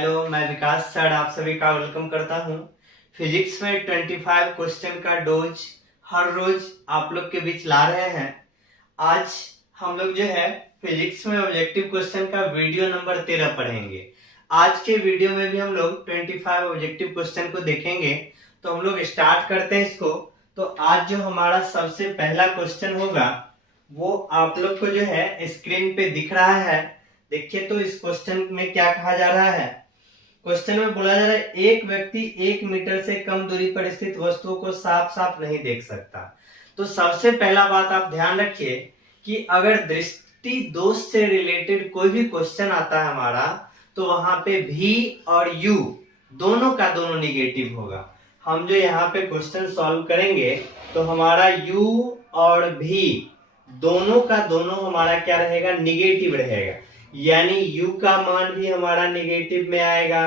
Hello, मैं विकास sir आप सभी का वेलकम करता हूं। फिजिक्स में 25 क्वेश्चन का डोज हर रोज आप लोग के बीच ला रहे हैं। आज हम लोग जो है फिजिक्स में ऑब्जेक्टिव क्वेश्चन का वीडियो नंबर 13 पढ़ेंगे। आज के वीडियो में भी हम लोग 25 ऑब्जेक्टिव क्वेश्चन को देखेंगे। तो हम लोग स्टार्ट करते हैं इसको। तो आज जो हमारा सबसे पहला क्वेश्चन होगा वो आप लोग को जो है स्क्रीन पे दिख रहा है। देखिए तो इस क्वेश्चन में क्या कहा जा रहा है। क्वेश्चन में बोला जा रहा है एक व्यक्ति 1 मीटर से कम दूरी पर स्थित वस्तुओं को साफ साफ नहीं देख सकता। तो सबसे पहला बात आप ध्यान रखिए कि अगर दृष्टि दोष से रिलेटेड कोई भी क्वेश्चन आता है हमारा, तो वहां पे भी और यू दोनों का दोनों निगेटिव होगा। हम जो यहाँ पे क्वेश्चन सॉल्व करेंगे तो हमारा यू और भी दोनों का दोनों हमारा क्या रहेगा, निगेटिव रहेगा। यानी u का मान भी हमारा निगेटिव में आएगा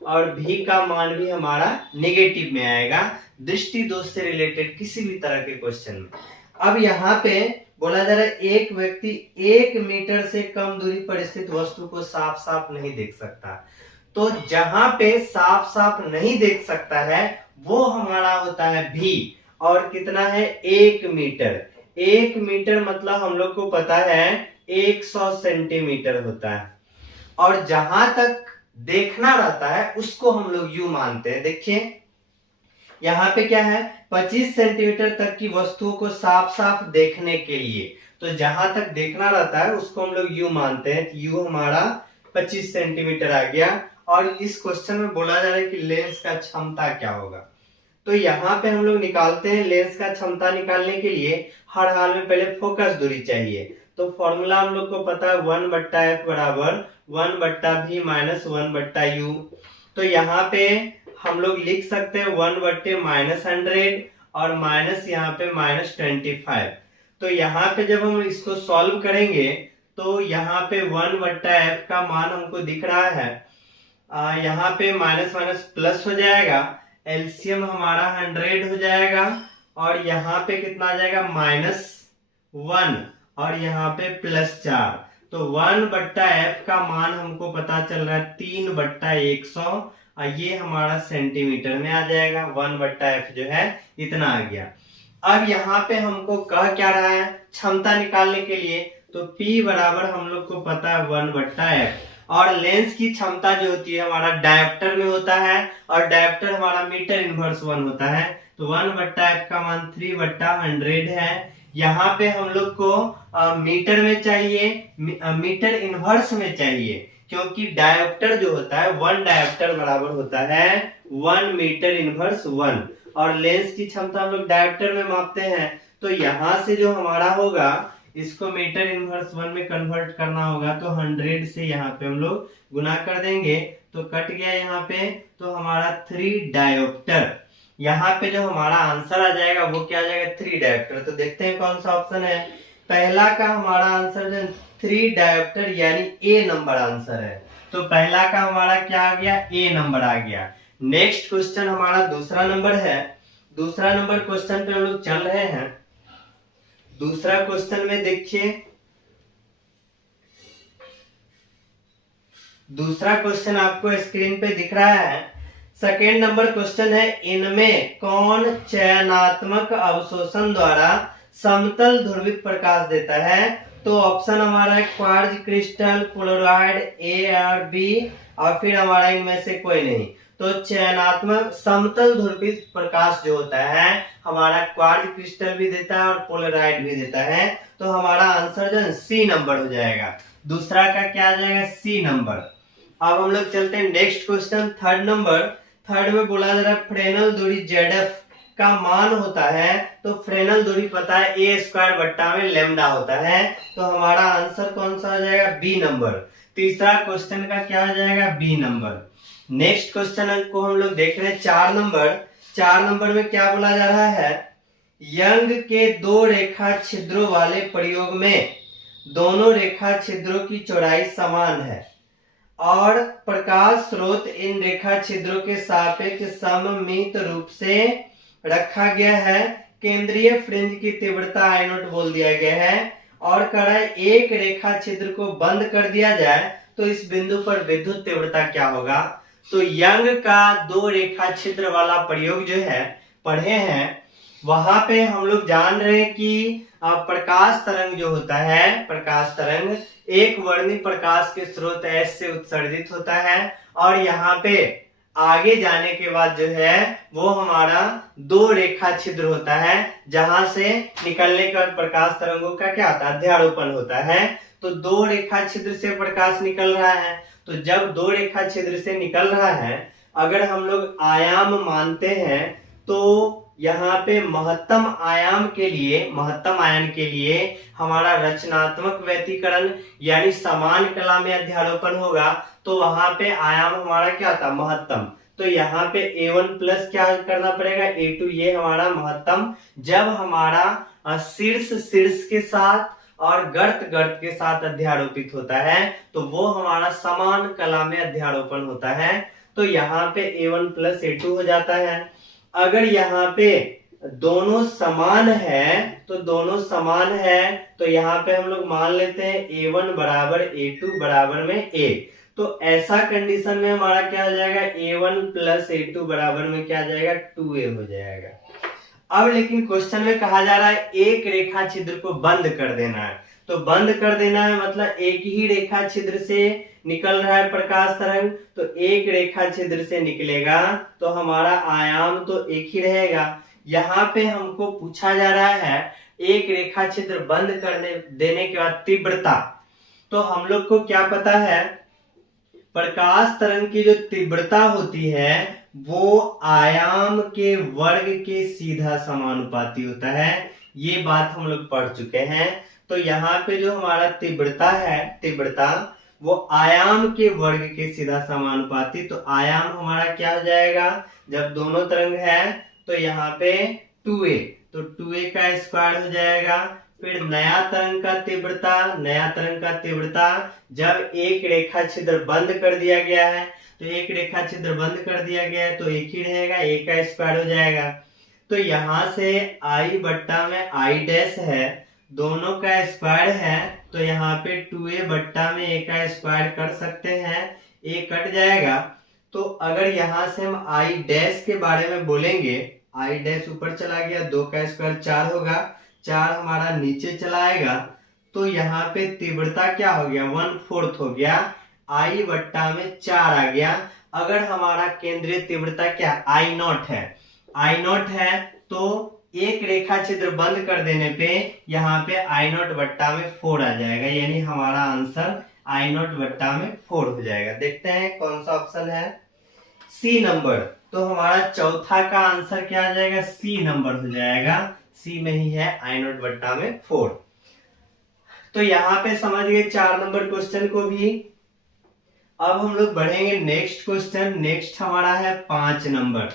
और v का मान भी हमारा निगेटिव में आएगा दृष्टि दोष से रिलेटेड किसी भी तरह के क्वेश्चन में। अब यहाँ पे बोला जा रहा है एक व्यक्ति 1 मीटर से कम दूरी पर स्थित वस्तु को साफ साफ नहीं देख सकता। तो जहां पे साफ साफ नहीं देख सकता है वो हमारा होता है v और कितना है 1 मीटर। 1 मीटर मतलब हम लोग को पता है 100 सेंटीमीटर होता है और जहां तक देखना रहता है उसको हम लोग यू मानते हैं। देखिए यहाँ पे क्या है 25 सेंटीमीटर तक की वस्तुओं को साफ साफ देखने के लिए, तो जहां तक देखना रहता है उसको हम लोग यू मानते हैं। यू हमारा 25 सेंटीमीटर आ गया। और इस क्वेश्चन में बोला जा रहा है कि लेंस का क्षमता क्या होगा। तो यहाँ पे हम लोग निकालते हैं लेंस का क्षमता निकालने के लिए हर हाल में पहले फोकस दूरी चाहिए। तो फॉर्मूला हम लोग को पता है 1/f बराबर 1/v माइनस 1/u। तो यहाँ पे हम लोग लिख सकते हैं 1/-100 और माइनस यहाँ पे -25। तो यहाँ पे जब हम इसको सॉल्व करेंगे तो यहाँ पे 1/f का मान हमको दिख रहा है, यहाँ पे माइनस माइनस प्लस हो जाएगा, एलसीएम हमारा 100 हो जाएगा और यहाँ पे कितना आ जाएगा -1 और यहाँ पे +4। तो 1/f का मान हमको पता चल रहा है 3/100 और ये हमारा सेंटीमीटर में आ जाएगा। 1/f जो है इतना आ गया। अब यहाँ पे हमको कह क्या रहा है क्षमता निकालने के लिए, तो P बराबर हम लोग को पता है 1/f और लेंस की क्षमता जो होती है हमारा डायोप्टर में होता है और डायोप्टर हमारा मीटर इनवर्स 1 होता है। तो 1/f का मान 3/100 है। यहाँ पे हम लोग को मीटर में चाहिए, मीटर इनवर्स में चाहिए, क्योंकि डायोप्टर जो होता है 1 डायोप्टर बराबर होता है 1 मीटर इनवर्स 1 और लेंस की क्षमता हम लोग डायोप्टर में मापते हैं। तो यहाँ से जो हमारा होगा इसको मीटर इनवर्स 1 में कन्वर्ट करना होगा। तो 100 से यहाँ पे हम लोग गुना कर देंगे तो कट गया यहाँ पे, तो हमारा 3 डायोप्टर। यहाँ पे जो हमारा आंसर आ जाएगा वो क्या आ जाएगा 3 डायोप्टर। तो देखते हैं कौन सा ऑप्शन है। पहला का हमारा आंसर जो 3 डायोप्टर यानी ए नंबर आंसर है। तो पहला का हमारा क्या आ गया, ए नंबर आ गया। नेक्स्ट क्वेश्चन हमारा दूसरा नंबर है। दूसरा नंबर क्वेश्चन पे हम लोग चल रहे हैं। दूसरा क्वेश्चन में देखिए, दूसरा क्वेश्चन आपको स्क्रीन पे दिख रहा है। सेकेंड नंबर क्वेश्चन है इनमें कौन चयनात्मक अवशोषण द्वारा समतल ध्रुवित प्रकाश देता है। तो ऑप्शन हमारा है क्वार्ट्ज क्रिस्टल, पोलराइड, ए और बी और फिर हमारा इनमें से कोई नहीं। तो चयनात्मक समतल ध्रुवित प्रकाश जो होता है हमारा क्वार्ट्ज क्रिस्टल भी देता है और पोलराइड भी देता है। तो हमारा आंसर जो सी नंबर हो जाएगा। दूसरा का क्या आ जाएगा, सी नंबर। अब हम लोग चलते हैं next question third number. Third में बोला जा रहा है फ्रेनल दूरी ZF का मान होता है। तो फ्रेनल दूरी पता है a² होता है। तो हमारा आंसर कौन सा हो जाएगा, बी नंबर। तीसरा क्वेश्चन का क्या हो जाएगा, बी नंबर। नेक्स्ट क्वेश्चन को हम लोग देख रहे हैं 4 नंबर। 4 नंबर में क्या बोला जा रहा है, यंग के 2 रेखा छिद्रों वाले प्रयोग में दोनों रेखा छिद्रों की चौड़ाई समान है और प्रकाश स्रोत इन रेखा छिद्रों के सापेक्ष सममित रूप से रखा गया है। केंद्रीय फ्रिंज की तीव्रता I0 बोल दिया गया है और कड़ा एक रेखा छिद्र को बंद कर दिया जाए तो इस बिंदु पर विद्युत तीव्रता क्या होगा। तो यंग का दो रेखा छिद्र वाला प्रयोग जो है पढ़े हैं, वहां पे हम लोग जान रहे हैं कि प्रकाश तरंग जो होता है, प्रकाश तरंग एक वर्णी प्रकाश के स्रोत एस से उत्सर्जित होता है और यहाँ पे आगे जाने के बाद जो है वो हमारा दो रेखा छिद्र होता है, जहां से निकलने का प्रकाश तरंगों का क्या होता है, अध्यारोपण होता है। तो दो रेखा छिद्र से प्रकाश निकल रहा है, तो जब दो रेखा छिद्र से निकल रहा है, अगर हम लोग आयाम मानते हैं तो यहाँ पे महत्तम आयाम के लिए, महत्तम आयन के लिए हमारा रचनात्मक व्यतिकरण यानी समान कला में अध्यारोपण होगा, तो वहां पे आयाम हमारा क्या था, महत्तम। तो यहाँ पे A1 प्लस क्या करना पड़ेगा, A2, ये हमारा महत्तम। जब हमारा शीर्ष शीर्ष के साथ और गर्त गर्त के साथ अध्यारोपित होता है तो वो हमारा समान कला में अध्यारोपण होता है। तो यहाँ पे A1 प्लस A2 हो जाता है। अगर यहाँ पे दोनों समान है, तो दोनों समान है तो यहाँ पे हम लोग मान लेते हैं A1 बराबर A2 बराबर में A। तो ऐसा कंडीशन में हमारा क्या हो जाएगा, A1 प्लस A2 बराबर में क्या आ जाएगा, 2A हो जाएगा। अब लेकिन क्वेश्चन में कहा जा रहा है एक रेखा छिद्र को बंद कर देना है। तो बंद कर देना है मतलब एक ही रेखा छिद्र से निकल रहा है प्रकाश तरंग, तो एक रेखा छिद्र से निकलेगा तो हमारा आयाम तो एक ही रहेगा। यहाँ पे हमको पूछा जा रहा है एक रेखा छिद्र बंद करने देने के बाद तीव्रता। तो हम लोग को क्या पता है, प्रकाश तरंग की जो तीव्रता होती है वो आयाम के वर्ग के सीधा समानुपाती होता है। ये बात हम लोग पढ़ चुके हैं। तो यहाँ पे जो हमारा तीव्रता है, तीव्रता वो आयाम के वर्ग के सीधा समानुपाती। तो आयाम हमारा क्या हो जाएगा, जब दोनों तरंग है तो यहाँ पे 2A, तो 2A का स्क्वायर हो जाएगा। फिर नया तरंग का तीव्रता, नया तरंग का तीव्रता जब एक रेखा छिद्र बंद कर दिया गया है, तो एक रेखा छिद्र बंद कर दिया गया है तो एक ही रहेगा, A का स्क्वायर हो जाएगा। तो यहां से I बट्टा में I डैश है, दोनों का स्क्वायर है, तो यहाँ पे 2A बट्टा में A का स्क्वायर कर सकते हैं, A कट जाएगा। तो अगर यहाँ से हम I डैश के बारे में बोलेंगे, I डैश ऊपर चला गया, 2 का स्क्वायर 4 होगा, 4 हमारा नीचे चला आएगा, तो यहाँ पे तीव्रता क्या हो गया, 1/4 हो गया, I बट्टा में 4 आ गया। अगर हमारा केंद्रीय तीव्रता क्या I0 है, I0 है तो एक रेखा छिद्र बंद कर देने पे यहाँ पे I0 बट्टा में 4 आ जाएगा, यानी हमारा आंसर I0 बट्टा में 4 हो जाएगा। देखते हैं कौन सा ऑप्शन है, C नंबर। तो हमारा चौथा का आंसर क्या आ जाएगा, C नंबर हो जाएगा, C में ही है I0 बट्टा में 4। तो यहाँ पे समझ गए 4 नंबर क्वेश्चन को भी। अब हम लोग बढ़ेंगे नेक्स्ट क्वेश्चन। नेक्स्ट हमारा है 5 नंबर।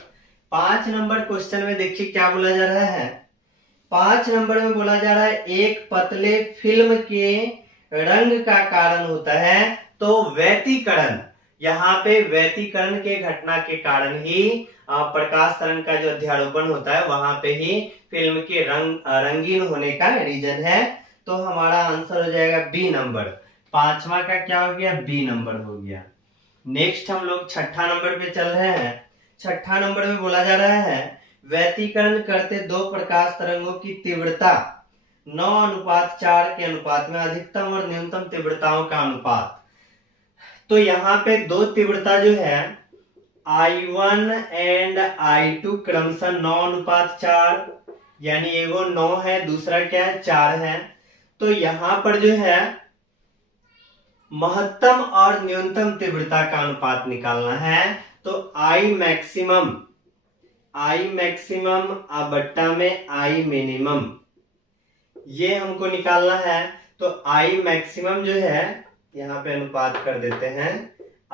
5 नंबर क्वेश्चन में देखिए क्या बोला जा रहा है। 5 नंबर में बोला जा रहा है एक पतले फिल्म के रंग का कारण होता है तो व्यतिकरण, यहाँ पे व्यतिकरण के घटना के कारण ही प्रकाश तरंग का जो अध्यारोपण होता है वहां पे ही फिल्म के रंगीन होने का रीजन है। तो हमारा आंसर हो जाएगा बी नंबर। 5वां का क्या हो गया, बी नंबर हो गया। नेक्स्ट हम लोग 6ठा नंबर पे चल रहे हैं। 6ठा नंबर में बोला जा रहा है व्यतिकरण करते दो प्रकाश तरंगों की तीव्रता 9:4 के अनुपात में अधिकतम और न्यूनतम तीव्रताओं का अनुपात। तो यहाँ पे दो तीव्रता जो है I1 एंड I2 क्रमशः 9:4, यानी एगो 9 है, दूसरा क्या है, 4 है। तो यहाँ पर जो है महत्तम और न्यूनतम तीव्रता का अनुपात निकालना है। तो I मैक्सिमम बट्टा में I मिनिमम, ये हमको निकालना है। तो I मैक्सिमम जो है यहाँ पे अनुपात कर देते हैं,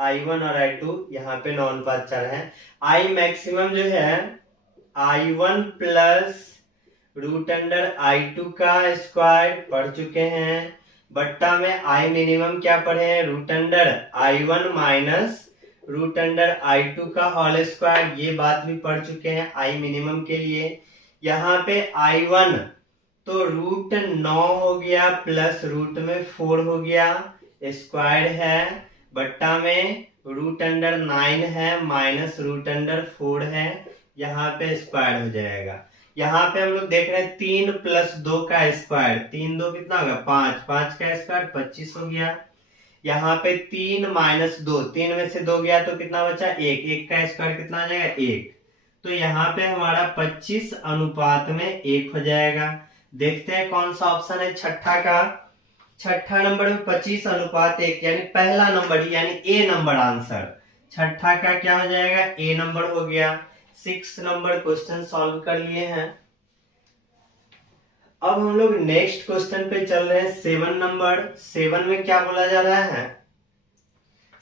I1 और I2 यहाँ पे 9:4 है। I मैक्सिमम जो है I1 प्लस √I2 का स्क्वायर पढ़ चुके हैं, बट्टा में I मिनिमम क्या पढ़े हैं, √I1 माइनस √I2 का होल स्क्वायर, ये बात भी पढ़ चुके हैं I मिनिमम के लिए। यहाँ पे I1 तो √9 हो गया प्लस √4 हो गया, स्क्वायर है, बट्टा में √9 है माइनस √4 है, यहाँ पे स्क्वायर हो जाएगा। यहाँ पे हम लोग देख रहे हैं 3 + 2 का स्क्वायर, 3 2 कितना होगा 5, 5 का स्क्वायर 25 हो गया। यहाँ पे 3 - 2, 3 में से 2 गया तो कितना बचा 1, 1 का स्क्वायर कितना आ जाएगा 1। तो यहाँ पे हमारा 25 अनुपात में 1 हो जाएगा। देखते हैं कौन सा ऑप्शन है छठा का। छठा नंबर में 25 अनुपात 1 यानी पहला नंबर यानी ए नंबर आंसर। छठा का क्या हो जाएगा ए नंबर हो गया। 6 नंबर क्वेश्चन सॉल्व कर लिए हैं। अब हम लोग नेक्स्ट क्वेश्चन पे चल रहे हैं 7 नंबर। 7 में क्या बोला जा रहा है,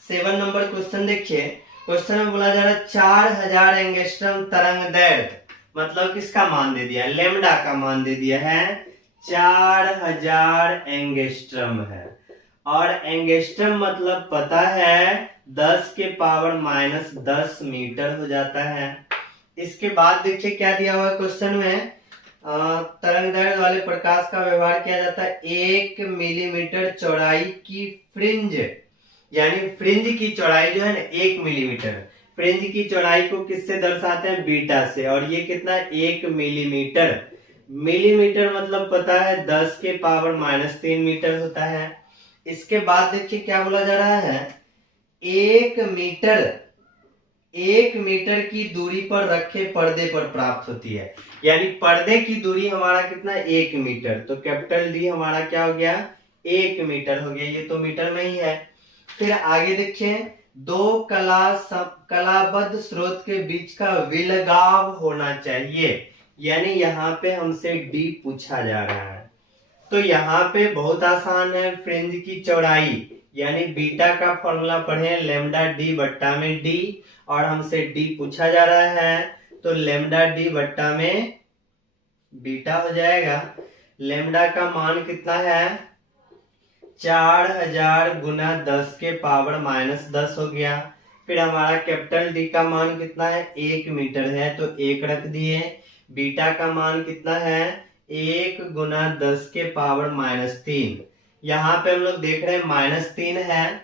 7 नंबर क्वेश्चन देखिए। क्वेश्चन में बोला जा रहा है 4000 एंगस्ट्रम तरंग दैर्ध्य, मतलब किसका मान दे दिया, लेमडा का मान दे दिया है 4000 एंगस्ट्रम है। और एंगस्ट्रम मतलब पता है 10 के पावर -10 मीटर हो जाता है। इसके बाद देखिए क्या दिया हुआ क्वेश्चन में, तरंग दैर्ध्य वाले प्रकाश का व्यवहार किया जाता है 1 मिलीमीटर चौड़ाई की फ्रिंज, यानी फ्रिंज की चौड़ाई जो है ना 1 मिलीमीटर। फ्रिंज की चौड़ाई को किससे दर्शाते हैं, बीटा से। और ये कितना 1 मिलीमीटर। मिलीमीटर मतलब पता है 10 के पावर -3 मीटर होता है। इसके बाद देखिए क्या बोला जा रहा है, 1 मीटर की दूरी पर रखे पर्दे पर प्राप्त होती है। यानी पर्दे की दूरी हमारा कितना 1 मीटर, तो कैपिटल डी हमारा क्या हो गया 1 मीटर हो गया। ये तो मीटर में ही है। फिर आगे देखिए, 2 कलाबद्ध स्रोत के बीच का विलगाव होना चाहिए, यानी यहाँ पे हमसे डी पूछा जा रहा है। तो यहाँ पे बहुत आसान है, फ्रिंज की चौड़ाई यानी बीटा का फॉर्मूला पढ़े, लेमडा डी बट्टा में डी, और हमसे डी पूछा जा रहा है तो लेमडा डी बट्टा में बीटा हो जाएगा। लेमडा का मान कितना है 4000 गुना 10 के पावर -10 हो गया। फिर हमारा कैपिटल डी का मान कितना है 1 मीटर है तो 1 रख दिए। बीटा का मान कितना है 1 गुना 10 के पावर -3। यहाँ पे हम लोग देख रहे हैं -3 है,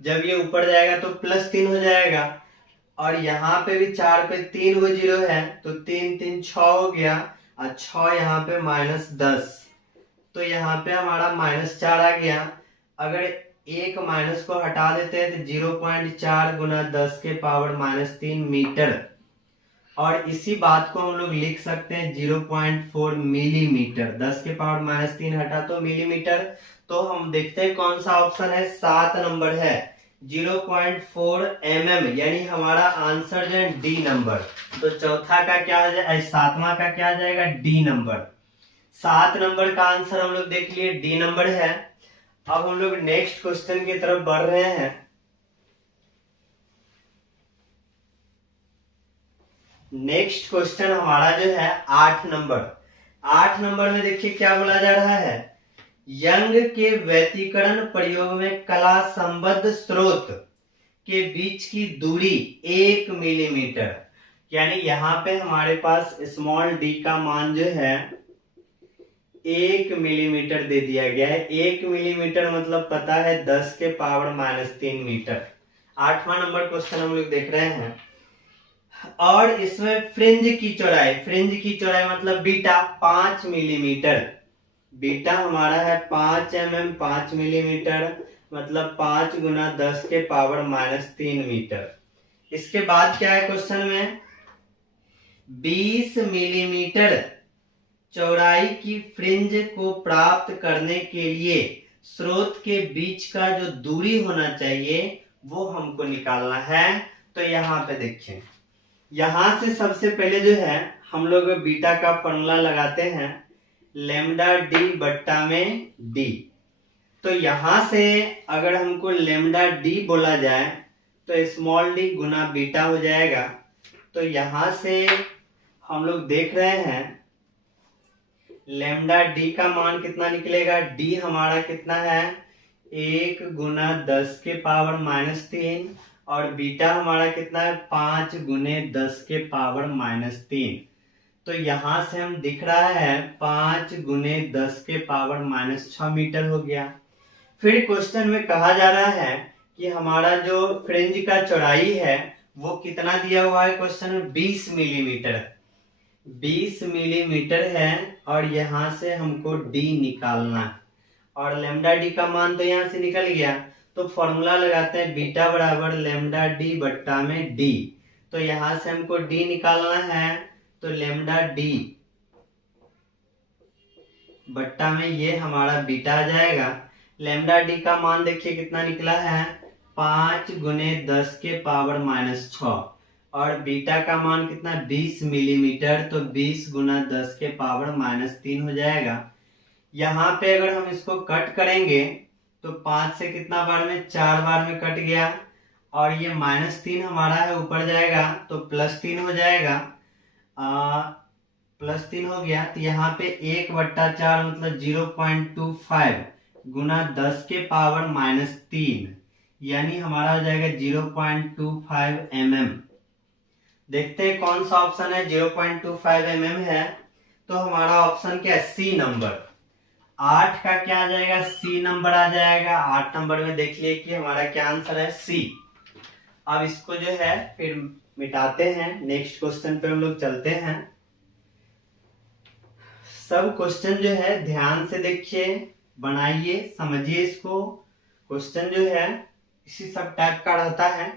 जब ये ऊपर जाएगा तो +3 हो जाएगा। और यहाँ पे भी 4 पे 3 वो 0 है तो 3 3 6 हो गया, और 6 यहाँ पे -10 तो यहाँ पे हमारा -4 आ गया। अगर एक माइनस को हटा देते हैं तो 0.4 गुना 10 के पावर -3 मीटर, और इसी बात को हम लोग लिख सकते हैं 0.4 मिलीमीटर। 10 के पावर -3 हटा तो मिलीमीटर। तो हम देखते हैं कौन सा ऑप्शन है, 7 नंबर है 0.4 mm, यानी हमारा आंसर जो है डी नंबर। तो चौथा का क्या हो जाएगा, 7वां का क्या आ जाएगा डी नंबर। 7 नंबर का आंसर हम लोग देख लिए डी नंबर है। अब हम लोग नेक्स्ट क्वेश्चन की तरफ बढ़ रहे हैं। नेक्स्ट क्वेश्चन हमारा जो है 8 नंबर। 8 नंबर में देखिए क्या बोला जा रहा है, यंग के व्यतिकरण प्रयोग में कला संबद्ध स्रोत के बीच की दूरी 1 मिलीमीटर, यानी यहाँ पे हमारे पास स्मॉल डी का मान जो है 1 मिलीमीटर दे दिया गया है। 1 मिलीमीटर मतलब पता है 10 के पावर -3 मीटर। 8वां नंबर क्वेश्चन हम लोग देख रहे हैं। और इसमें फ्रिंज की चौड़ाई मतलब बीटा 5 मिलीमीटर। बीटा हमारा है 5 mm 5 मिलीमीटर, मतलब 5 गुना 10 के पावर -3 मीटर। इसके बाद क्या है क्वेश्चन में, 20 मिलीमीटर चौड़ाई की फ्रिंज को प्राप्त करने के लिए स्रोत के बीच का जो दूरी होना चाहिए वो हमको निकालना है। तो यहाँ पे देखिए, यहां से सबसे पहले जो है हम लोग बीटा का फॉर्मूला लगाते हैं, लेमडा डी बट्टा में डी। तो यहां से अगर हमको लेमडा डी बोला जाए तो स्मॉल डी गुना बीटा हो जाएगा। तो यहां से हम लोग देख रहे हैं लेमडा डी का मान कितना निकलेगा, डी हमारा कितना है 1 गुना 10 के पावर -3, और बीटा हमारा कितना है 5 गुने 10 के पावर -3। तो यहां से हम दिख रहा है 5 गुने 10 के पावर -6 मीटर हो गया। फिर क्वेश्चन में कहा जा रहा है कि हमारा जो फ्रिंज का चौड़ाई है वो कितना दिया हुआ है क्वेश्चन में, 20 मिलीमीटर। 20 मिलीमीटर है और यहाँ से हमको डी निकालना है, और लेमडा डी का मान तो यहाँ से निकल गया, तो फॉर्मूला लगाते हैं बीटा बराबर लेमडा डी बट्टा में डी। तो यहाँ से हमको डी निकालना है, तो लेमडा डी बट्टा में ये हमारा बीटा आ जाएगा। लेमडा डी का मान देखिए कितना निकला है, 5 गुने 10 के पावर माइनस 6, और बीटा का मान कितना, 20 मिलीमीटर, तो 20 गुना 10 के पावर माइनस 3 हो जाएगा। यहाँ पे अगर हम इसको कट करेंगे तो 5 से कितना बार में, 4 बार में कट गया, और ये -3 हमारा है ऊपर जाएगा तो +3 हो जाएगा। +3 हो गया, तो यहाँ पे 1/4 मतलब 0.25 गुना 10 के पावर -3, यानी हमारा हो जाएगा 0.25 mm। देखते हैं कौन सा ऑप्शन है 0.25 mm है, तो हमारा ऑप्शन क्या है, सी नंबर। 8 का क्या आ जाएगा, सी नंबर आ जाएगा। 8 नंबर में देख लिए कि हमारा क्या आंसर है, सी। अब इसको जो है फिर मिटाते हैं, नेक्स्ट क्वेश्चन पे हम लोग चलते हैं। सब क्वेश्चन जो है ध्यान से देखिए, बनाइए, समझिए इसको। क्वेश्चन जो है इसी सब टाइप का रहता है,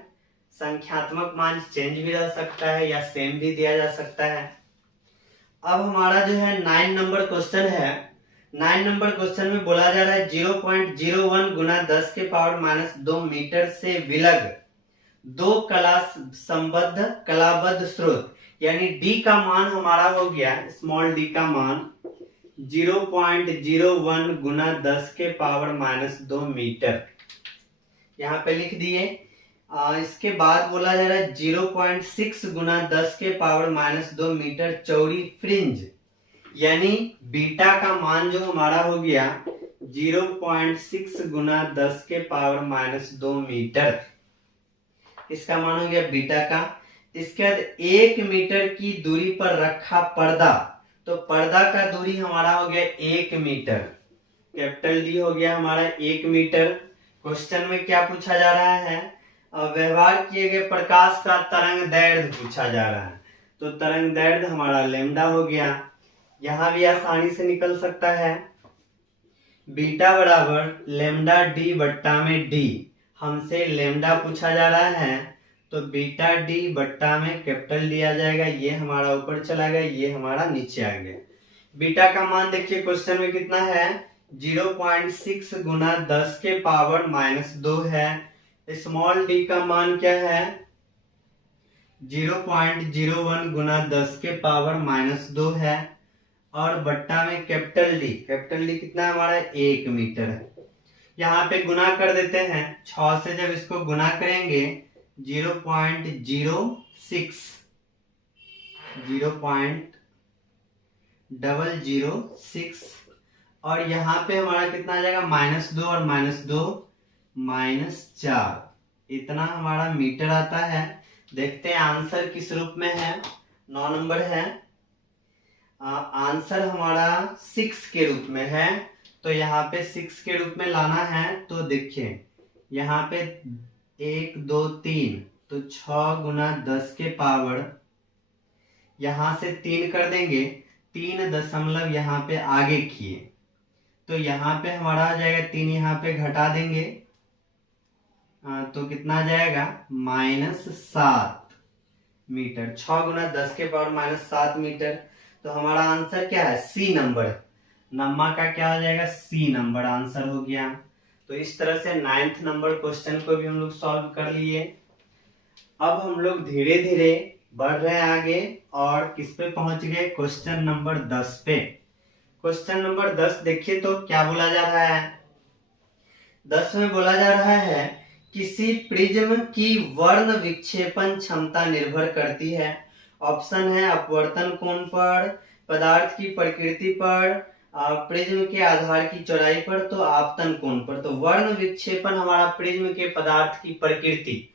संख्यात्मक मान चेंज भी रह सकता है या सेम भी दिया जा सकता है। अब हमारा जो है 9 नंबर क्वेश्चन है। 9 नंबर क्वेश्चन में बोला जा रहा है 0.01 गुना 10 के पावर माइनस 2 मीटर से विलग 2 कलाबद्ध स्रोत, यानी डी का मान हमारा हो गया, स्मॉल डी का मान 0.01 गुना 10 के पावर माइनस 2 मीटर, यहाँ पे लिख दिए। इसके बाद बोला जा रहा है 0.6 गुना 10 के पावर माइनस 2 मीटर चौड़ी फ्रिंज, यानी बीटा का मान जो हमारा हो गया 0.6 गुना 10 के पावर माइनस 2 मीटर, इसका मान हो गया बीटा का। इसके बाद 1 मीटर की दूरी पर रखा पर्दा, तो पर्दा का दूरी हमारा हो गया 1 मीटर, कैपिटल डी हो गया हमारा 1 मीटर। क्वेश्चन में क्या पूछा जा रहा है, व्यवहार किए गए प्रकाश का तरंग दैर्ध्य पूछा जा रहा है, तो तरंग दैर्ध्य हमारा लेमडा हो गया। यहाँ भी आसानी से निकल सकता है, बीटा बराबर लेमडा डी बट्टा में डी, हमसे लेमडा पूछा जा रहा है, तो बीटा डी बट्टा में कैपिटल डी आ जाएगा, ये हमारा ऊपर चला गया, ये हमारा नीचे आ गया। बीटा का मान देखिए क्वेश्चन में कितना है, 0.6 गुना 10 के पावर माइनस 2 है। स्मॉल डी का मान क्या है, 0.01 गुना 10 के पावर माइनस 2 है, और बट्टा में कैपिटल डी कितना है हमारा, 1 मीटर है। यहाँ पे गुना कर देते हैं, 6 से जब इसको गुना करेंगे 0.006, और यहाँ पे हमारा कितना आ जाएगा, -2 और -2 -4, इतना हमारा मीटर आता है। देखते हैं आंसर किस रूप में है, 9 नंबर है। आंसर हमारा 6 के रूप में है, तो यहाँ पे 6 के रूप में लाना है, तो देखिए यहाँ पे 1 2 3, तो 6 गुना 10 के पावर, यहाँ से 3 कर देंगे, 3 दशमलव यहाँ पे आगे किए, तो यहाँ पे हमारा आ जाएगा 3, यहाँ पे घटा देंगे, तो कितना आ जाएगा, -7 मीटर। 6 गुना 10 के पावर -7 मीटर, तो हमारा आंसर क्या है, सी नंबर। नम्मा का क्या हो जाएगा, सी नंबर आंसर हो गया। तो इस तरह से 9th नंबर क्वेश्चन को भी हम लोग सॉल्व कर लिए। अब हम लोग धीरे धीरे बढ़ रहे हैं आगे, और किस पे पहुंच गए, क्वेश्चन नंबर 10 पे। क्वेश्चन नंबर 10 देखिए तो क्या बोला जा रहा है, 10 में बोला जा रहा है किसी प्रिज्म की वर्ण विक्षेपण क्षमता निर्भर करती है। ऑप्शन है अपवर्तन कोण पर, पदार्थ की प्रकृति पर, प्रिज्म के आधार की चौड़ाई पर, तो आपतन कोण पर। तो वर्ण विक्षेपण हमारा प्रिज्म के पदार्थ की प्रकृति,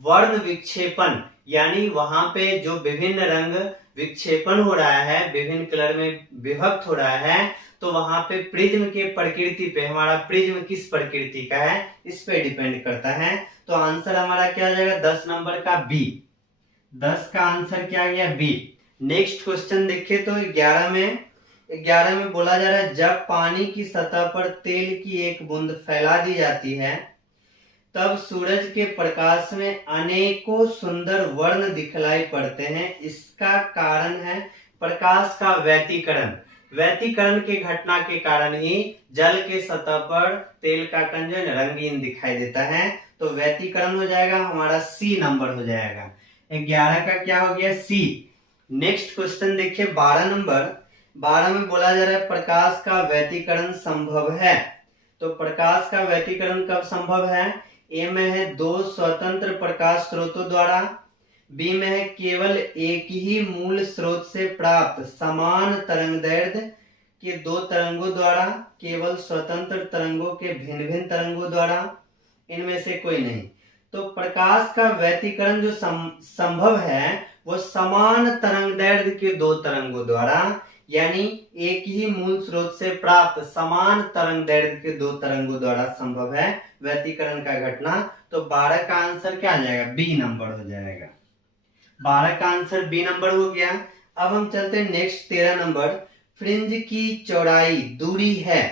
वर्ण विक्षेपण यानी वहां पे जो विभिन्न रंग विक्षेपण हो रहा है, विभिन्न कलर में विभक्त हो रहा है, तो वहां पे प्रिज्म के प्रकृति पे, हमारा प्रिज्म किस प्रकृति का है इस पे डिपेंड करता है। तो आंसर हमारा क्या आ जाएगा 10 नंबर का बी। 10 का आंसर क्या आ गया बी। नेक्स्ट क्वेश्चन देखिए तो 11 में बोला जा रहा है जब पानी की सतह पर तेल की एक बूंद फैला दी जाती है तब सूरज के प्रकाश में अनेकों सुंदर वर्ण दिखलाई पड़ते हैं, इसका कारण है प्रकाश का व्यतिकरण। व्यतिकरण की घटना के कारण ही जल के सतह पर तेल का कण जो रंगीन दिखाई देता है। तो व्यतिकरण हो जाएगा हमारा सी नंबर हो जाएगा। 11 का क्या हो गया सी। नेक्स्ट क्वेश्चन देखिए 12 नंबर। 12 में बोला जा रहा है प्रकाश का व्यतिकरण संभव है। तो प्रकाश का व्यतिकरण कब संभव है। ए में है दो स्वतंत्र प्रकाश स्रोतों द्वारा, बी में है केवल एक ही मूल स्रोत से प्राप्त समान तरंगदैर्घ्य के दो तरंगों द्वारा, केवल स्वतंत्र तरंगों के भिन्न भिन्न तरंगों द्वारा, इनमें से कोई नहीं। तो प्रकाश का व्यतिकरण जो संभव है वो समान तरंगदैर्घ्य के दो तरंगों द्वारा, यानी एक ही मूल स्रोत से प्राप्त समान तरंगदैर्घ्य के दो तरंगों द्वारा संभव है व्यतिकरण का घटना। तो 12 का आंसर क्या आ जाएगा बी नंबर हो जाएगा। 12 का आंसर बी नंबर हो गया। अब हम चलते हैं नेक्स्ट 13 नंबर। फ्रिंज की चौड़ाई दूरी है।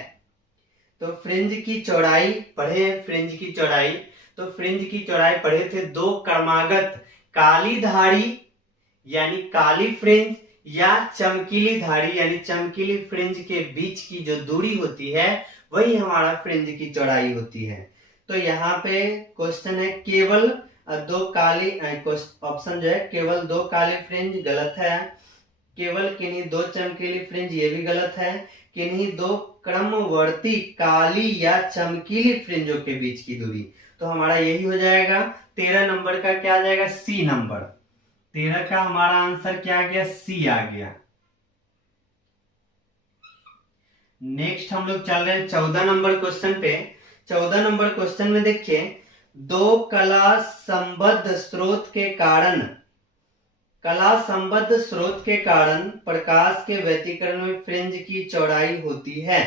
तो फ्रिंज की चौड़ाई पढ़े, फ्रिंज की चौड़ाई, तो फ्रिंज की चौड़ाई पढ़े थे दो क्रमागत काली धारी यानी काली फ्रिंज या चमकीली धारी यानी चमकीली फ्रिंज के बीच की जो दूरी होती है वही हमारा फ्रिंज की चौड़ाई होती है। तो यहाँ पे क्वेश्चन है केवल दो काली, ऑप्शन जो है केवल दो काली फ्रिंज गलत है, केवल किन्हीं दो चमकीली फ्रिंज ये भी गलत है, किन्हीं दो क्रमवर्ती काली या चमकीली फ्रिंजों के बीच की दूरी। तो हमारा यही हो जाएगा 13 नंबर का क्या आ जाएगा सी नंबर। 13 का हमारा आंसर क्या आ गया सी आ गया। नेक्स्ट हम लोग चल रहे हैं 14 नंबर क्वेश्चन पे। 14 नंबर क्वेश्चन में देखिए दो कला संबद्ध स्रोत के कारण प्रकाश के व्यतिकरण में फ्रिंज की चौड़ाई होती है।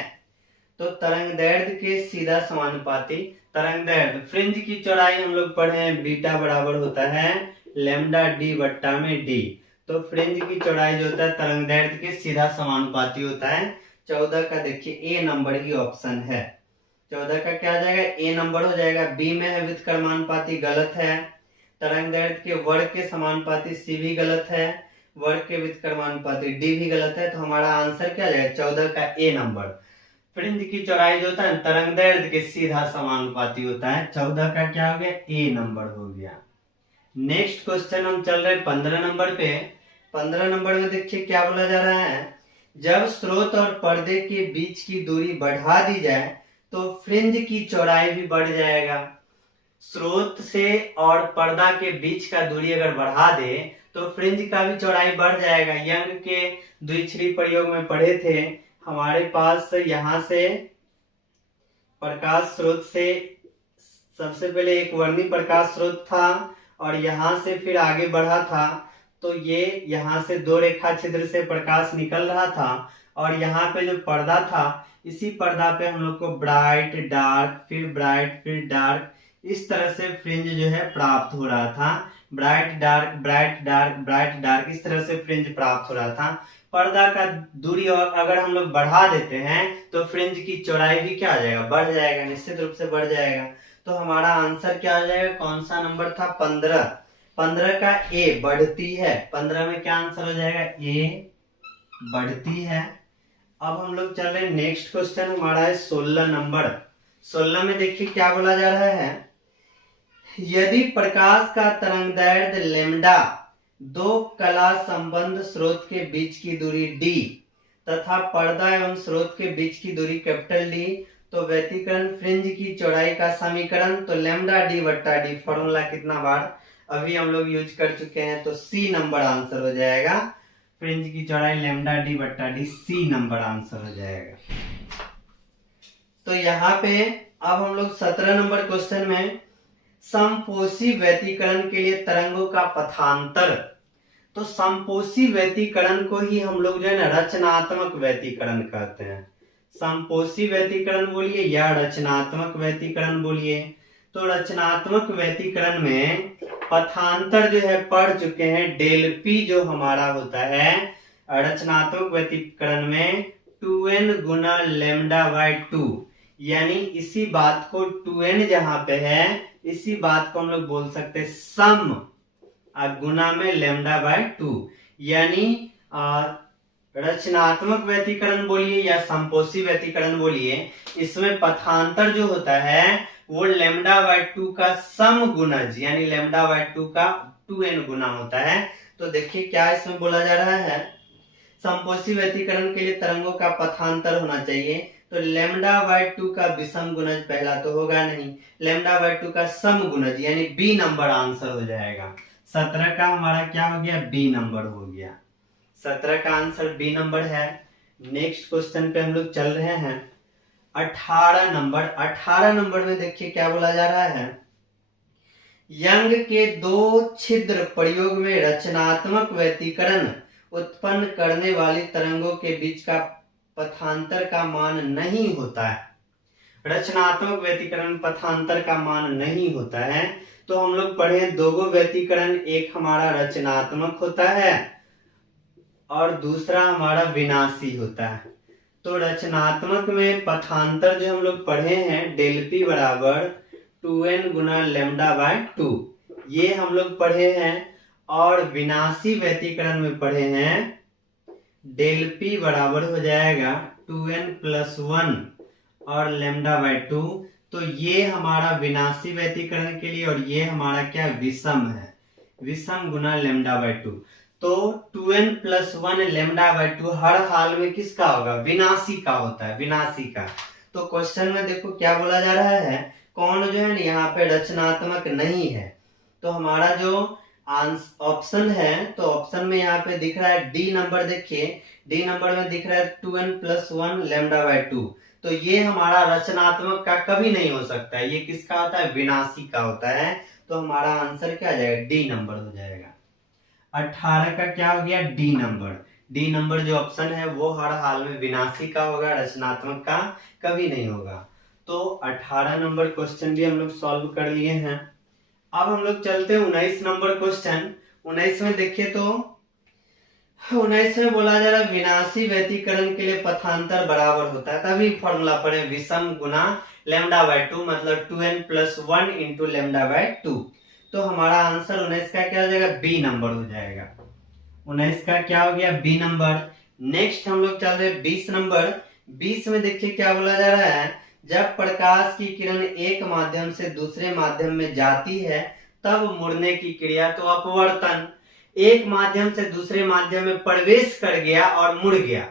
तो तरंगदैर्घ्य के सीधा समानुपाती तरंगदैर्घ्य फ्रिंज की चौड़ाई हम लोग पढ़े हैं बीटा बराबर होता है लैम्डा डी बट्टा में डी। तो फ्रिंज की चौड़ाई जो होता है तरंगदैर्घ्य के सीधा समानुपाती होता है। 14 का देखिए ए नंबर ही ऑप्शन है। 14 का क्या आ जाएगा ए नंबर हो जाएगा। बी में है व्युत्क्रमानुपाती गलत है, तरंगदैर्घ्य के वर्ग के समानुपाती सी भी गलत है, वर्ग के व्युत्क्रमानुपाती डी भी गलत है। तो हमारा आंसर क्या आ जाएगा 14 का ए नंबर। फ्रिंज की चौड़ाई जो होता है तरंगदैर्घ्य के सीधा समानुपाती होता है। 14 का क्या हो गया ए नंबर हो गया। नेक्स्ट क्वेश्चन हम चल रहे हैं 15 नंबर पे। 15 नंबर में देखिए क्या बोला जा रहा है जब स्रोत और पर्दे के बीच की दूरी बढ़ा दी जाए तो फ्रिंज की चौड़ाई भी बढ़ जाएगा। स्रोत से और पर्दा के बीच का दूरी अगर बढ़ा दे तो फ्रिंज का भी चौड़ाई बढ़ जाएगा। यंग के द्विच्छ्री प्रयोग में पढ़े थे हमारे पास यहाँ से प्रकाश स्रोत से सबसे पहले एक वर्णी प्रकाश स्रोत था और यहाँ से फिर आगे बढ़ा था। तो ये यहाँ से दो रेखा छिद्र से प्रकाश निकल रहा था और यहाँ पे जो पर्दा था इसी पर्दा पे हम लोग को ब्राइट डार्क फिर डार्क इस तरह से फ्रिंज जो है प्राप्त हो रहा था। Bright dark bright dark bright dark इस तरह से फ्रिंज प्राप्त हो रहा था। पर्दा का दूरी और अगर हम लोग बढ़ा देते हैं तो फ्रिंज की चौड़ाई भी क्या आ जाएगा बढ़ जाएगा, निश्चित रूप से बढ़ जाएगा। तो हमारा आंसर क्या आ जाएगा कौन सा नंबर था 15। 15 का ए बढ़ती है। 15 में क्या आंसर हो जाएगा ए बढ़ती है। अब हम लोग चल रहे हैं नेक्स्ट क्वेश्चन हमारा है 16 नंबर। 16 में देखिए क्या बोला जा रहा है यदि प्रकाश का तरंगदैर्घ्य लैम्डा दो कला संबंध स्रोत के बीच की दूरी डी तथा पर्दा एवं स्रोत के बीच की दूरी कैपिटल डी तो व्यतिकरण फ्रिंज की चौड़ाई का समीकरण तो लैम्डा डी बट्टा डी फॉर्मूला कितना बार अभी हम लोग यूज कर चुके हैं। तो सी नंबर आंसर हो जाएगा। फ्रिंज की चौड़ाई लैम्डा डी बट्टा डी सी नंबर आंसर हो जाएगा। तो यहाँ पे अब हम लोग 17 नंबर क्वेश्चन में समपोषी व्यतिकरण के लिए तरंगों का पथांतर। तो समपोषी व्यतिकरण को ही हम लोग जो है ना रचनात्मक व्यतिकरण कहते हैं। समपोषी व्यतिकरण बोलिए या रचनात्मक व्यतिकरण बोलिए। तो रचनात्मक व्यतिकरण में पथांतर जो है पढ़ चुके हैं, डेल पी जो हमारा होता है रचनात्मक व्यतिकरण में 2n गुना लेमडा बाय 2, यानी इसी बात को 2n जहां पे है इसी बात को हम लोग बोल सकते हैं सम गुना में लेमडा बाय 2, यानी रचनात्मक व्यतिकरण बोलिए या समपोषी व्यतिकरण बोलिए, इसमें पथांतर जो होता है वो लेमडा बाय 2 का सम गुणज यानी लेमडा बाय 2 का 2n गुना होता है। तो देखिए क्या इसमें बोला जा रहा है, समपोषी व्यतिकरण के लिए तरंगों का पथांतर होना चाहिए, तो लेमडा बाय 2 का विषम गुणज पहला तो होगा नहीं, लेमडा बाय 2 का सम गुणज यानी बी नंबर आंसर हो जाएगा। 17 का हमारा क्या हो गया, बी नंबर हो गया। 17 का आंसर बी नंबर है। नेक्स्ट क्वेश्चन पे हम लोग चल रहे हैं 18 नंबर। 18 नंबर में देखिए क्या बोला जा रहा है, यंग के दो छिद्र प्रयोग में रचनात्मक व्यतिकरण उत्पन्न करने वाली तरंगों के बीच का पथांतर का मान नहीं होता है। रचनात्मक व्यतिकरण पथांतर का मान नहीं होता है। तो हम लोग पढ़े दो व्यतिकरण, एक हमारा रचनात्मक होता है और दूसरा हमारा विनाशी होता है। तो रचनात्मक में पथांतर जो हम लोग पढ़े हैं डेल पी बराबर 2n गुना लेमडा बाय 2, ये हम लोग पढ़े हैं। और विनाशी व्यतिकरण में पढ़े हैं डेल पी बराबर हो जाएगा 2n प्लस 1 और लेमडा बाय 2। तो ये हमारा विनाशी व्यतिकरण के लिए और ये हमारा क्या विषम है, विषम गुना लेमडा बाय 2। तो 2n प्लस 1 लेमडा बाय 2 हर हाल में किसका होगा, विनाशी का होता है, विनाशी का। तो क्वेश्चन में देखो क्या बोला जा रहा है, कौन जो है ना यहाँ पे रचनात्मक नहीं है। तो हमारा जो ऑप्शन है, तो ऑप्शन में यहाँ पे दिख रहा है डी नंबर, देखिए डी नंबर में दिख रहा है 2n प्लस 1 लेमडा बाय 2। तो ये हमारा रचनात्मक का कभी नहीं हो सकता है, ये किसका होता है, विनाशी का होता है। तो हमारा आंसर क्या आ जाएगा, डी नंबर हो जाएगा। 18 का क्या हो गया, डी नंबर। डी नंबर जो ऑप्शन है वो हर हाल में विनाशी का होगा, रचनात्मक का कभी नहीं होगा। तो 18 नंबर क्वेश्चन भी हम लोग सॉल्व कर लिए हैं। अब हम लोग चलते हैं 19 नंबर क्वेश्चन। 19 में देखिए तो 19 में बोला जा रहा है विनाशी व्यतिकरण के लिए पथांतर बराबर होता है, तभी फॉर्मूला पढ़े विषम गुना लेमडा बाय 2, मतलब 2n plus 1 into lambda by 2। तो हमारा आंसर 19 का क्या हो जाएगा, बी नंबर हो जाएगा। 19 का क्या हो गया, बी नंबर। नेक्स्ट हम लोग चल रहे 20 नंबर। 20 में देखिए क्या बोला जा रहा है, जब प्रकाश की किरण एक माध्यम से दूसरे माध्यम में जाती है तब मुड़ने की क्रिया, तो अपवर्तन, एक माध्यम से दूसरे माध्यम में प्रवेश कर गया और मुड़ गया।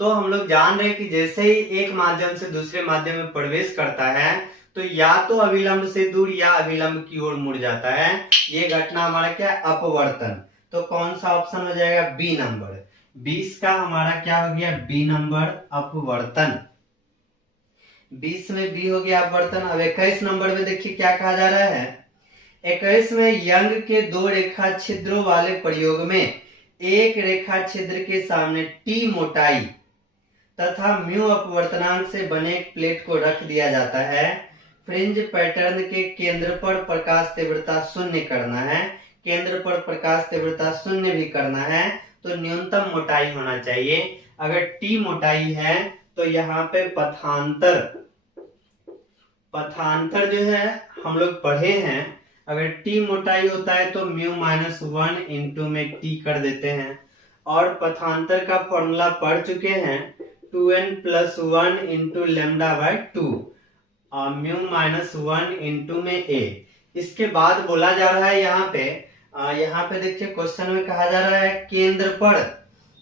तो हम लोग जान रहे हैं कि जैसे ही एक माध्यम से दूसरे माध्यम में प्रवेश करता है तो या तो अभिलंब से दूर या अभिलंब की ओर मुड़ जाता है, ये घटना हमारा क्या है, अपवर्तन। तो कौन सा ऑप्शन हो जाएगा, बी नंबर। 20 का हमारा क्या हो गया, बी नंबर, अपवर्तन। 20 में बी हो गया अपवर्तन। अब 21 नंबर में देखिए क्या कहा जा रहा है, 21 में यंग के दो रेखा छिद्रों वाले प्रयोग में एक रेखा छिद्र के सामने टी मोटाई तथा म्यू अपवर्तनांक से बने एक प्लेट को रख दिया जाता है। फ्रिंज पैटर्न के केंद्र पर प्रकाश तीव्रता शून्य करना है, केंद्र पर प्रकाश तीव्रता शून्य भी करना है, तो न्यूनतम मोटाई होना चाहिए। अगर टी मोटाई है तो यहाँ पे पथांतर जो है हम लोग पढ़े हैं, अगर टी मोटाई होता है तो म्यू माइनस 1 इंटू में टी कर देते हैं। और पथांतर का फॉर्मूला पढ़ चुके हैं 2n plus 1 into lambda by 2 और म्यू माइनस 1 इंटू में ए। इसके बाद बोला जा रहा है यहाँ पे देखिए क्वेश्चन में कहा जा रहा है केंद्र पर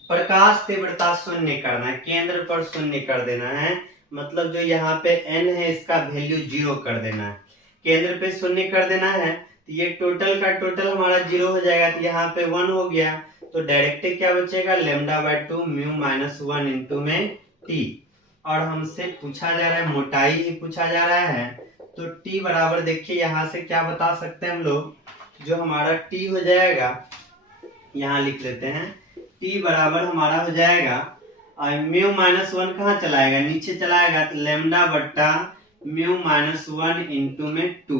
प्रकाश तीव्रता शून्य करना है, केंद्र पर शून्य कर देना है, मतलब जो यहाँ पे n है इसका वैल्यू 0 कर देना है, केंद्र पे शून्य कर देना है। तो ये टोटल का टोटल हमारा 0 हो जाएगा, तो यहाँ पे 1 हो गया, तो डायरेक्ट क्या बचेगा, lambda by 2 mu minus 1 into में टी। और हमसे पूछा जा रहा है मोटाई ही पूछा जा रहा है, तो टी बराबर देखिए यहाँ से क्या बता सकते हैं हम लोग, जो हमारा टी हो जाएगा यहाँ लिख लेते हैं, टी बराबर हमारा हो जाएगा और म्यू माइनस वन कहाँ चलाएगा, नीचे चलाएगा, तो लेमडा बट्टा म्यू माइनस वन इंटू में 2।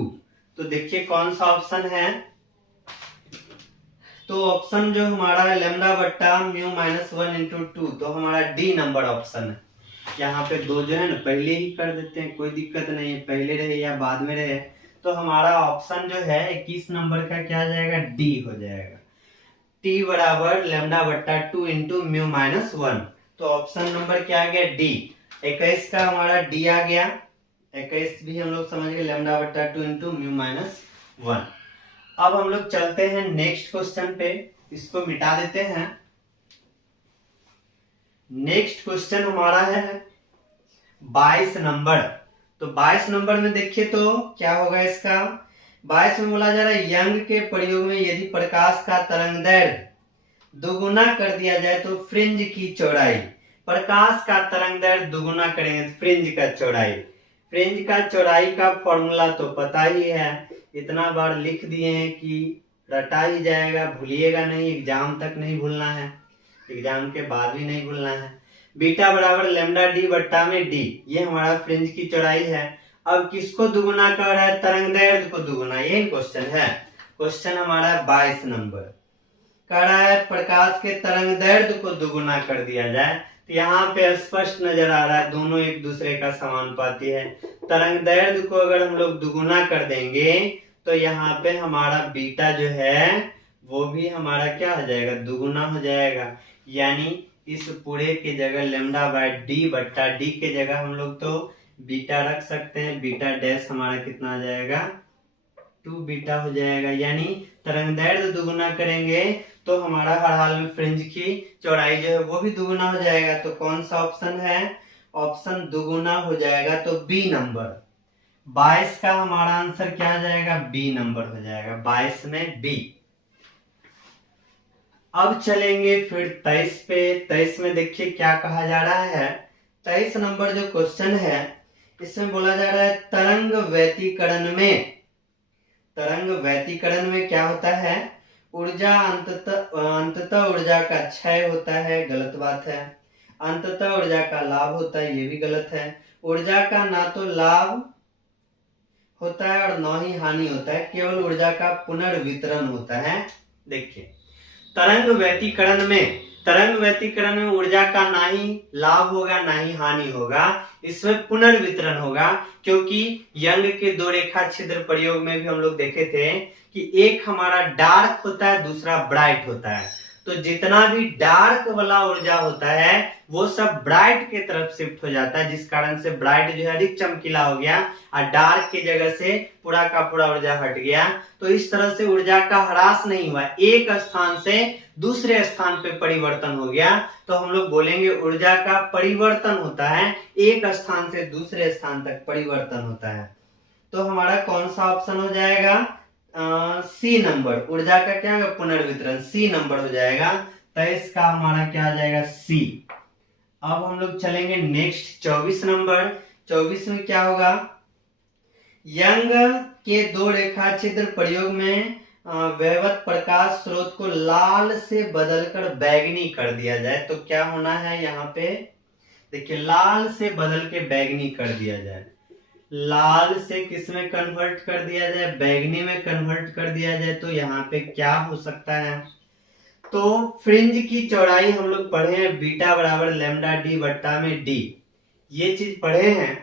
तो देखिए कौन सा ऑप्शन है, तो ऑप्शन जो हमारा है लेमडा बट्टा म्यू माइनस वन इंटू 2, तो हमारा डी नंबर ऑप्शन है। यहाँ पे दो जो है ना पहले ही कर देते हैं, कोई दिक्कत नहीं है, पहले रहे या बाद में रहे। तो हमारा ऑप्शन जो है 21 नंबर का क्या आ जाएगा, डी हो जाएगा। टी बराबर लेमडा बट्टा 2 इंटू म्यू माइनस वन। तो ऑप्शन नंबर क्या आ गया, डी। 21 का हमारा डी आ गया। 21 भी हम लोग समझ गए, लेमडा बट्टा 2 इंटू म्यू माइनस वन। अब हम लोग चलते हैं नेक्स्ट क्वेश्चन पे, इसको मिटा देते हैं। नेक्स्ट क्वेश्चन हमारा है 22 नंबर। तो 22 नंबर में देखिए तो क्या होगा इसका, 22 में बोला जा रहा है यंग के प्रयोग में यदि प्रकाश का तरंगदैर्घ्य दोगुना कर दिया जाए तो फ्रिंज की चौड़ाई। प्रकाश का तरंगदैर्घ्य दोगुना करेंगे तो फ्रिंज का चौड़ाई, फ्रिंज का चौड़ाई का फॉर्मूला तो पता ही है, इतना बार लिख दिए हैं कि रटा ही जाएगा, भूलिएगा नहीं, एग्जाम तक नहीं भूलना है, एग्जाम के बाद भी नहीं भूलना है। बीटा बराबर लेमडा डी बट्टा में डी, ये हमारा फ्रिंज की चौड़ाई है। अब किसको दुगुना कर रहा है, तरंगदैर्घ्य को दुगुना, यही क्वेश्चन है। क्वेश्चन हमारा 22 नंबर कह रहा है प्रकाश के तरंगदैर्घ्य को दुगुना कर दिया जाए। तो यहाँ पे स्पष्ट नजर आ रहा है दोनों एक दूसरे का समानुपाती है। तरंगदैर्घ्य को अगर हम लोग दुगुना कर देंगे तो यहाँ पे हमारा बीटा जो है वो भी हमारा क्या हो जाएगा, दुगुना हो जाएगा। यानी इस पूरे के जगह लेमडा बाय डी बट्टा डी के जगह हम लोग तो बीटा रख सकते हैं। बीटा डैश हमारा कितना आ जाएगा, 2 बीटा हो जाएगा। यानी तरंगदैर्घ्य दुगुना करेंगे तो हमारा हर हाल में फ्रिंज की चौड़ाई जो है वो भी दुगुना हो जाएगा। तो कौन सा ऑप्शन है, ऑप्शन दुगुना हो जाएगा, तो बी नंबर। 22 का हमारा आंसर क्या आ जाएगा, बी नंबर हो जाएगा, 22 में बी। अब चलेंगे फिर 23 पे। 23 में देखिए क्या कहा जा रहा है, 23 नंबर जो क्वेश्चन है इसमें बोला जा रहा है तरंग व्यतिकरण में क्या होता है, ऊर्जा अंततः ऊर्जा का क्षय होता है, गलत बात है। अंततः ऊर्जा का लाभ होता है, ये भी गलत है। ऊर्जा का ना तो लाभ होता है और ना ही हानि होता है, केवल ऊर्जा का पुनर्वितरण होता है। देखिए तरंग व्यतिकरण में ऊर्जा का ना ही लाभ होगा ना ही हानि होगा, इसमें पुनर्वितरण होगा। क्योंकि यंग के दो रेखा छिद्र प्रयोग में भी हम लोग देखे थे कि एक हमारा डार्क होता है, दूसरा ब्राइट होता है। तो जितना भी डार्क वाला ऊर्जा होता है वो सब ब्राइट के तरफ शिफ्ट हो जाता है, जिस कारण से ब्राइट जो है अधिक चमकीला हो गया और डार्क के जगह से पूरा का पूरा ऊर्जा हट गया। तो इस तरह से ऊर्जा का ह्रास नहीं हुआ, एक स्थान से दूसरे स्थान पे परिवर्तन हो गया। तो हम लोग बोलेंगे ऊर्जा का परिवर्तन होता है, एक स्थान से दूसरे स्थान तक परिवर्तन होता है। तो हमारा कौन सा ऑप्शन हो जाएगा, सी नंबर। ऊर्जा का क्या होगा, पुनर्वितरण, सी नंबर हो जाएगा। तो इसका हमारा क्या आ जाएगा, सी। अब हम लोग चलेंगे नेक्स्ट 24 नंबर। 24 में क्या होगा, यंग के दो रेखा छिद्र प्रयोग में वैवत प्रकाश स्रोत को लाल से बदलकर बैगनी कर दिया जाए तो क्या होना है, यहाँ पे देखिए लाल से बदल के बैगनी कर दिया जाए। लाल से किस में कन्वर्ट कर दिया जाए, बैगनी में कन्वर्ट कर दिया जाए। तो यहाँ पे क्या हो सकता है, तो फ्रिंज की चौड़ाई हम लोग पढ़े हैं, बीटा बराबर लेमडा डी बट्टा में डी, ये चीज पढ़े हैं।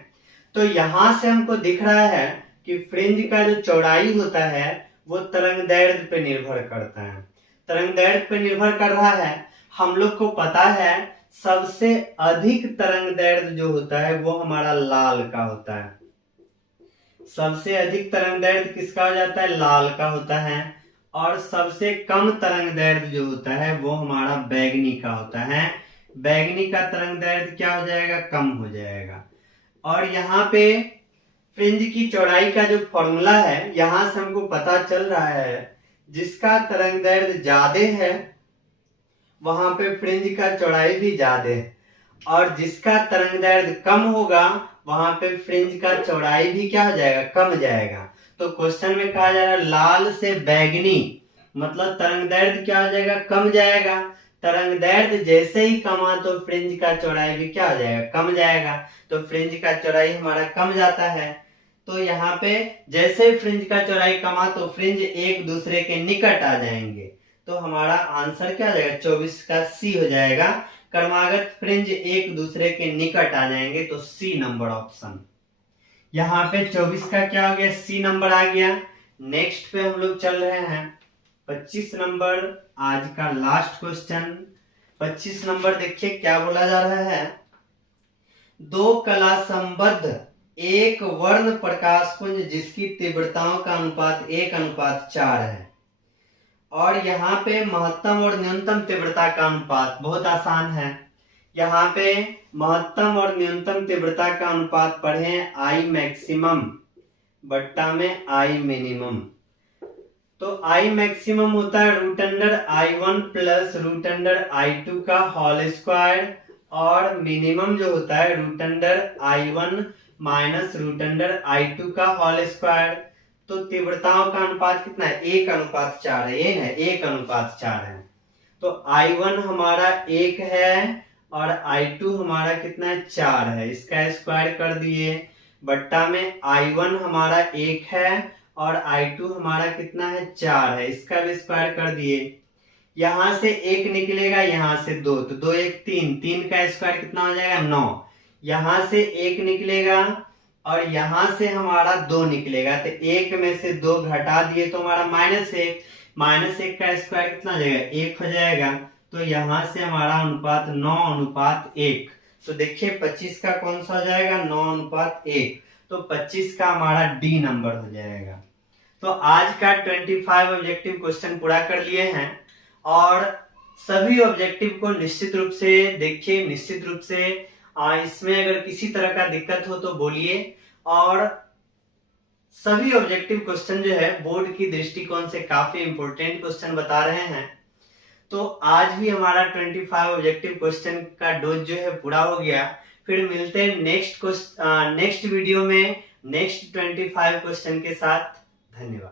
तो यहां से हमको दिख रहा है कि फ्रिंज का जो चौड़ाई होता है वो तरंगदैर्घ्य पे निर्भर करता है, तरंगदैर्घ्य पे निर्भर कर रहा है। हम लोग को पता है सबसे अधिक तरंगदैर्घ्य जो होता है वो हमारा लाल का होता है। सबसे अधिक तरंगदैर्घ्य किसका हो जाता है, लाल का होता है। और सबसे कम तरंगदैर्घ्य जो होता है वो हमारा बैगनी का होता है। बैगनी का तरंगदैर्घ्य क्या हो जाएगा, कम हो जाएगा। और यहाँ पे फ्रिंज की चौड़ाई का जो फॉर्मूला है, यहां से हमको पता चल रहा है जिसका तरंगदैर्घ्य ज्यादा है वहां पे फ्रिंज का चौड़ाई भी ज्यादा है, और जिसका तरंगदैर्घ्य कम होगा वहां पे फ्रिंज का चौड़ाई भी क्या हो जाएगा, कम जाएगा। तो क्वेश्चन में कहा जा रहा है लाल से बैगनी, मतलब तरंगदैर्घ्य क्या हो जाएगा, कम जाएगा। तरंगदैर्ध्य जैसे ही कमा तो फ्रिंज का चौड़ाई भी क्या हो जाएगा, कम जाएगा। तो फ्रिंज का चौड़ाई हमारा कम जाता है। तो यहाँ पे जैसे फ्रिंज का चौड़ाई कमा तो फ्रिंज एक दूसरे के निकट आ जाएंगे। तो हमारा आंसर क्या हो जाएगा, 24 का सी हो जाएगा। क्रमागत फ्रिंज एक दूसरे के निकट आ जाएंगे, तो सी नंबर ऑप्शन। यहाँ पे 24 का क्या हो गया, सी नंबर आ गया। नेक्स्ट पे हम लोग चल रहे हैं 25 नंबर, आज का लास्ट क्वेश्चन। 25 नंबर देखिए क्या बोला जा रहा है। दो कला संबद्ध एक वर्ण प्रकाश पुंज जिसकी तीव्रताओं का अनुपात 1:4 है, और यहाँ पे महत्तम और न्यूनतम तीव्रता का अनुपात बहुत आसान है। यहाँ पे महत्तम और न्यूनतम तीव्रता का अनुपात पढ़े आई मैक्सिमम बट्टा में आई मिनिमम। तो आई मैक्सिमम होता है √i1 प्लस √i2 का होल स्क्वायर, और मिनिमम जो होता है √i1 माइनस √i2 का होल स्क्वायर। तो तीव्रताओं का अनुपात कितना है, 1:4 है, ये है 1:4 है। तो I1 हमारा 1 है और I2 हमारा कितना है, 4 है। इसका स्क्वायर कर दिए, बट्टा में I1 हमारा 1 है और I2 हमारा कितना है, 4 है। इसका भी स्क्वायर कर दिए। यहां से 1 निकलेगा, यहां से 2, तो 2 1 3, 3 का स्क्वायर कितना हो जाएगा, 9। यहां से 1 निकलेगा और यहां से हमारा 2 निकलेगा, तो 1 में से 2 घटा दिए तो हमारा -1, -1 का स्क्वायर कितना हो जाएगा, 1 हो जाएगा। तो यहां से हमारा अनुपात 9:1। तो देखिए 25 का कौन सा हो जाएगा, 9:1। तो 25 का हमारा डी नंबर हो जाएगा। तो आज का 25 ऑब्जेक्टिव क्वेश्चन पूरा कर लिए हैं, और सभी ऑब्जेक्टिव को निश्चित रूप से देखिए, निश्चित रूप से इसमें अगर किसी तरह का दिक्कत हो तो बोलिए। और सभी ऑब्जेक्टिव क्वेश्चन जो है बोर्ड की दृष्टिकोण से काफी इंपॉर्टेंट क्वेश्चन बता रहे हैं। तो आज भी हमारा 25 ऑब्जेक्टिव क्वेश्चन का डोज जो है पूरा हो गया। फिर मिलते हैं नेक्स्ट वीडियो में नेक्स्ट 25 क्वेश्चन के साथ। धन्यवाद।